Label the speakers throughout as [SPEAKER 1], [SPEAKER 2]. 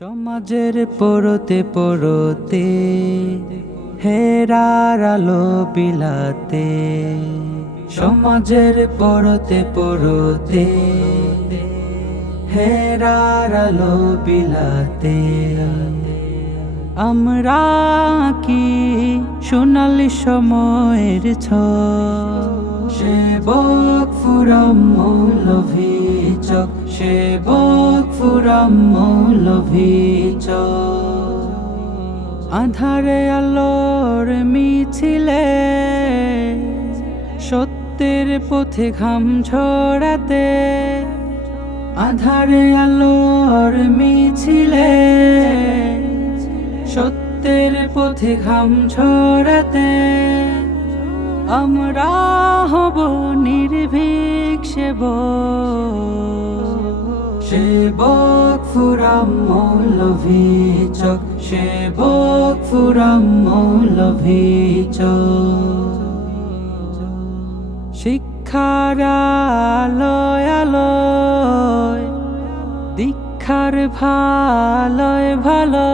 [SPEAKER 1] সমাজের পরতে পরতে, হেরার আলো বিলাতে, সমাজের পরতে পরতে, হেরার আলো বিলাতে। আমরা কি সোনালি সময়ের ছ, সে ফুরাম মৌলভী চক সে বক ফুরাম মৌলভী আধারে আলোর মিছিলে সত্যের পথে ঘাম ছড়াতে আধারে আলোর মিছিলে সত্যের পথে ঘাম ছড়াতে আমরা হব নির্ভীক সেবক। সেবক ফুরাম মৌলভী চক সেবক ফুরাম মৌলভী চক। শিক্ষার আলোয় আলোয় দীক্ষার ভালয় ভালো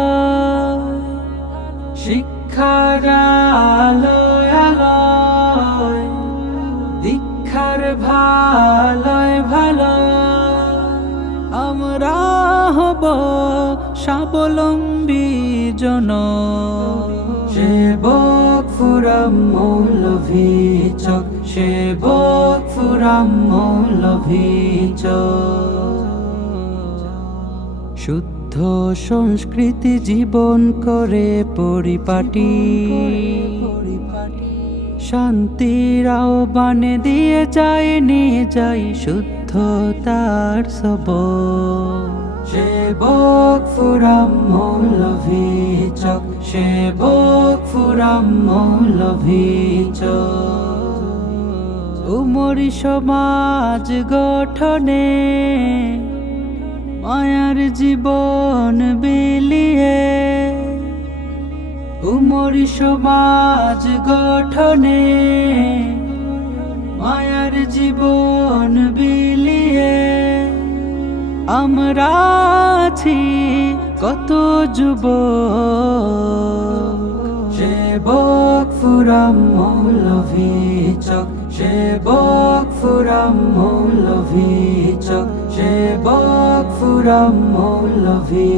[SPEAKER 1] শিক্ষার আলোয় ভালয় ভালো। আমরা হব স্বাবলম্বী জন। সেবক ফুরাম মৌলভী চক। সেবক ফুরাম মৌলভী শুদ্ধ সংস্কৃতি জীবন করে পরিপাটি পরিপাটি। শান্তির আহ্বানে দিয়ে যায় নিয়ে যাই শুদ্ধ তার সব সেবক ফুরাম মৌলভী চক সেবক ফুরাম মৌলভী চক। উমরি সমাজ গঠনে মায়ার জীবন বিলিয়ে উমরি সমাজ গঠনে মায়ার জীবন বিলিয়ে আমরা আছি কত যুব সেবক ফুরাম মৌলভী চক সেবক ফুরাম মৌলভী চক। সেবক ফুরাম মৌলভী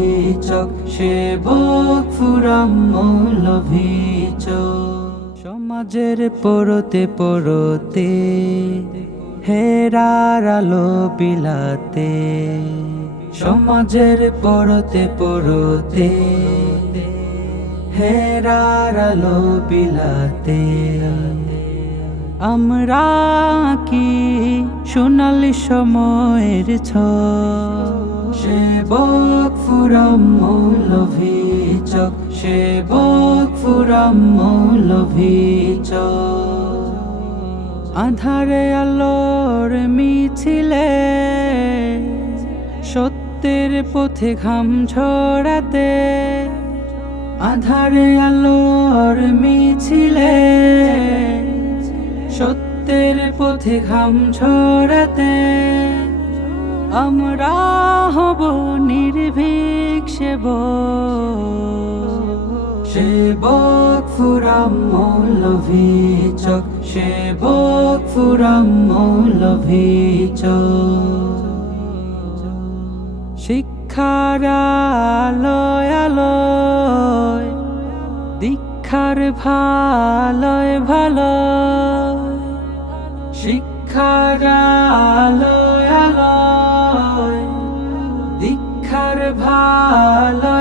[SPEAKER 1] চক সেবক ফুরাম মৌলভী চক। সমাজের পরতে পরতে, হেরার আলো বিলাতে, সমাজের পরতে পরতে, হেরার আলো বিলাতে। আমরা কি সোনালি সময়ের ছ সেবক ফুরাম মৌলভী চক সেবক ফুরাম মৌলভী আধারে আলোর মিছিলে সত্যের পথে ঘাম ছড়াতে আধারে আলোর মিছিলে পথে ঘাম ছড়াতে আমরা হব নির্ভীক সেবক। সেবক ফুরাম মৌলভী চক। সেবক ফুরাম মৌলভী চক। শিক্ষার আলোয় আলোয়, দীক্ষার ভালয় ভালো শিক্ষার আলোয় আলোয় দীক্ষার ভালো